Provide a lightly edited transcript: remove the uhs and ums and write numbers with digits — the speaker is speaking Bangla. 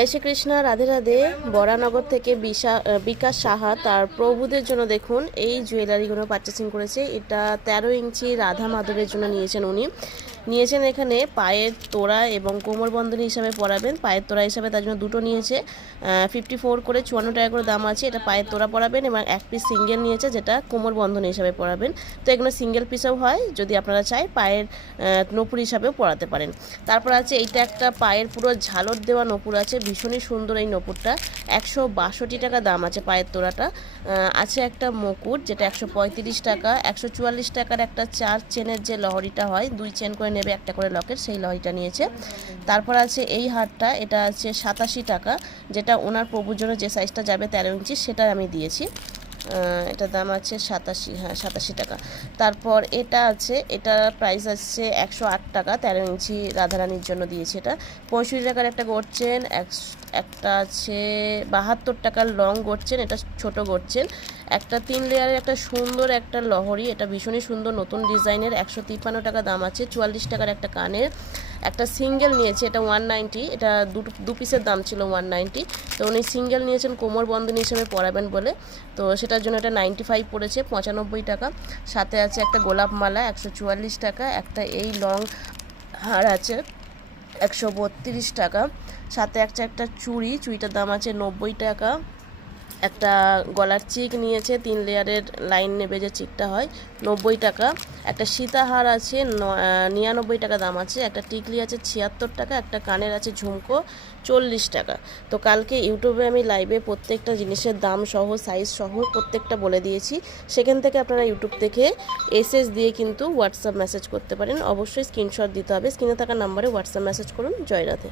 জয় শ্রীকৃষ্ণ, রাধে রাধে। বরানগর থেকে বিকাশ সাহা তার প্রভুদের জন্য দেখুন এই জুয়েলারিগুলো পারচেসিং করেছে। এটা 13 ইঞ্চি রাধা মাধবের জন্য নিয়েছেন উনি। নিয়েছেন এখানে পায়ের তোড়া এবং কোমরবন্ধনী হিসাবে পরাবেন। পায়ের তোড়া হিসাবে তার জন্য দুটো নিয়েছে, 54 করে 54 টাকা করে দাম আছে। এটা পায়ের তোড়া পরাবেন এবং এক পিস সিঙ্গেল নিয়েছে যেটা কোমরবন্ধনী হিসাবে পরাবেন। তো এগুলো সিঙ্গেল পিসেও হয়, যদি আপনারা চাই পায়ের নপুর হিসাবেও পরাতে পারেন। তারপর আছে এইটা একটা পায়ের পুরো ঝালর দেওয়া নপুর আছে, ভীষণই সুন্দর এই নপুরটা। 162 টাকা দাম আছে পায়ের তোড়াটা। আছে একটা মুকুট যেটা 135 টাকা। 144 টাকার একটা 4 চেনের যে লহরিটা হয়, 2 চেন করে নেবে, একটা করে লকেট, সেই লহরিটা নিয়েছে। তারপর আছে এই হারটা, এটা আছে 87 টাকা, যেটা ওনার প্রভুর জন্য যে সাইজটা যাবে 13 ইঞ্চি সেটা আমি দিয়েছি। এটার দাম আছে 87 টাকা। তারপর এটা আছে, এটার প্রাইস আছে 108 টাকা, 13 ইঞ্চি রাধারানীর জন্য দিয়েছি। এটা 65 টাকার একটা গোট চেন, একটা আছে 72 টাকার লং গোট চেন, এটা ছোট গোট চেন। একটা 3 লেয়ারের একটা সুন্দর একটা লহরি, এটা ভীষণই সুন্দর নতুন ডিজাইনের, 153 টাকা দাম আছে। 44 টাকার একটা কানের, একটা সিঙ্গেল নিয়েছে, এটা 190, এটা দু পিসের দাম ছিল 190। তো উনি সিঙ্গেল নিয়েছেন কোমর বন্ধনী হিসেবে পরাবেন বলে, তো সেটার জন্য এটা 95 পড়েছে, 95 টাকা। সাথে আছে একটা গোলাপ মালা 144 টাকা, একটা এই লং হার আছে 132 টাকা। সাথে একটা চুড়িটার দাম আছে 90 টাকা। একটা গলার চিক নিয়েছে, 3 লেয়ারের লাইন নেবে যে চিকটা হয়, 90 টাকা। একটা সীতাহার আছে 99 টাকা দাম আছে। একটা টিকলি আছে 76 টাকা। একটা কানের আছে ঝুমকো 40 টাকা। তো কালকে ইউটিউবে আমি লাইভে প্রত্যেকটা জিনিসের দাম সহ সাইজ সহ প্রত্যেকটা বলে দিয়েছি, সেখান থেকে আপনারা ইউটিউব থেকে এসএস দিয়ে কিন্তু হোয়াটসঅ্যাপ মেসেজ করতে পারেন। অবশ্যই স্ক্রিনশট দিতে হবে, স্ক্রিনে থাকা নাম্বারে হোয়াটসঅ্যাপ মেসেজ করুন। জয় রাধে।